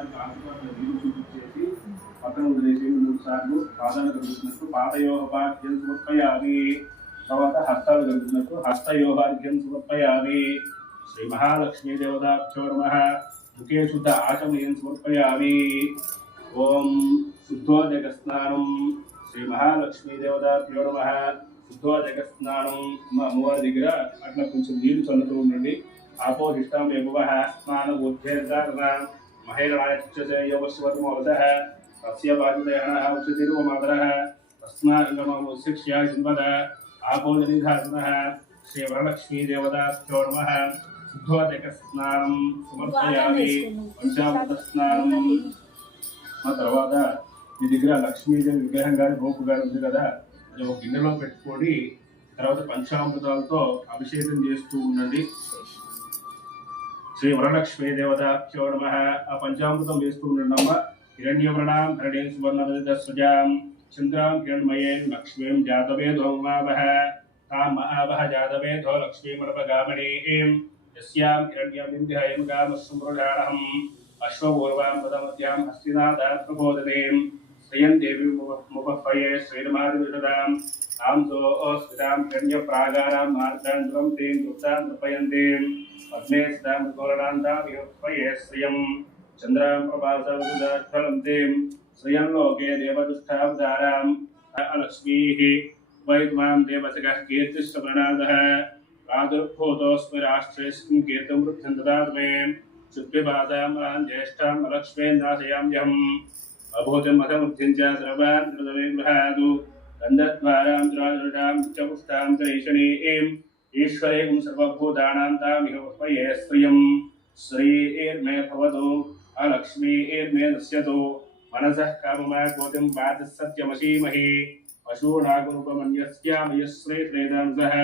అమ్మవారికి ఆకుపాలను నీరు చూపించేసి పక్కన వదిలేసి 3 సార్లు పాదాలు కలుగుతున్నట్టు పాదయోగపాఠ్యం సమర్పయామి. తర్వాత హస్తాలు కలుగుతున్నట్టు హస్తయోగార్ఘ్యం సమర్పయామి. శ్రీ మహాలక్ష్మీ దేవతాభ్యో నమః. ముఖే శుద్ధ ఆచమయం సమర్పయామి. ఓం శుద్ధోదక స్నానం. శ్రీ మహాలక్ష్మీ దేవతాభ్యో నమః. శుద్ధోదక స్నానం. మా అమ్మవారి దగ్గర అట్లా కొంచెం నీళ్లు చల్లుతూ ఉండండి. ఆపోహిష్టం యభువః స్నాన బుద్ధేర్గారణ మహేరణాయచ్చయోవస్వతమోదః తస్య బాధితయనః ఉచితిర్వమాదరః తస్మారంగమముశిక్ష్య జిన్వద ఆపోజనిధారణః. శ్రీ వరలక్ష్మీ దేవతాభ్యో నమః. శుద్ధోదక స్నానం సమర్పయామి. పంచామృత స్నానం. ఆ తర్వాత మీ దగ్గర లక్ష్మీదేవి విగ్రహం కానీ రూపు కానీ ఉంది కదా, అది ఒక గిన్నెలో పెట్టుకొని తర్వాత పంచామృతాలతో అభిషేకం చేస్తూ ఉండండి. శ్రీ వరలక్ష్మీ దేవతాభ్యో నమః. ఆ పంచామృతం వేస్తూ ఉండమ్మా. హిరణ్యవర్ణాం ధరణీం సువర్ణరజతస్రజాం చంద్రాం హిరణ్మయేం లక్ష్మీం జాతవేదోమావహ తాం మహావహ జాతవేదో లక్ష్మీమడపగామణీం యస్యాం హిరణ్యమింధ్యాయం గామస్సుమృఢాణహం అశ్వపూర్వాం పదమధ్యాం హస్తినాథాత్ ప్రబోధనేం శ్రియం దేవీం ముపహ్వయే శ్రీరమాదివిషదాం తాం స్మితాం హిరణ్యప్రాగారాం మార్గాంధ్రం తీం గుప్తాం తృపయంతీం పద్మే స్థాం గోరణాంతాం విహ్వయే శ్రియం చంద్రాం ప్రభాసవృదాజ్వలంతీం శ్రియం లోకే దేవదుష్టావతారాం లక్ష్మీః వైద్మాం దేవసగः కీర్తిశ్చ ప్రణాదः ప్రాదుర్భూతోऽస్మి రాష్ట్రేऽస్మిన్ కీర్తిం వృద్ధిం దదాతు మే శుద్ధిపాదాం జ్యేష్ఠాం లక్ష్మీందాశయామ్యహం అభూతిం మతముద్ధిం చ సర్వాన్ త్రిదవేం గృహాదు గంధద్వారాం త్రాజుటాం చపుష్టాం త్రైషణీం ఈశ్వరేం సర్వభూతానాం తామిహ వహ్వయే శ్రియం శ్రీర్మే భవతు అలక్ష్మీర్మే నశ్యతు మనసః కామమా కోటిం పాతి సత్యమసీమహి పశూనాగురుపమన్యస్యామయశ్రేత్రేదాంసః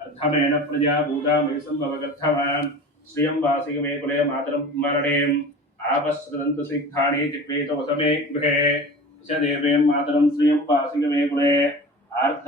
అర్థమేణ ప్రజాభూతామయ సంభవగర్థవాన్ శ్రియం వాసికమే కులే మాతరం మరణేం ఆపశ్రదంతు సిగ్ధాని చిక్లేత వసమే గృహే దేవేం మాతరం శ్రియం వాసికమే కులే ఆర్ధ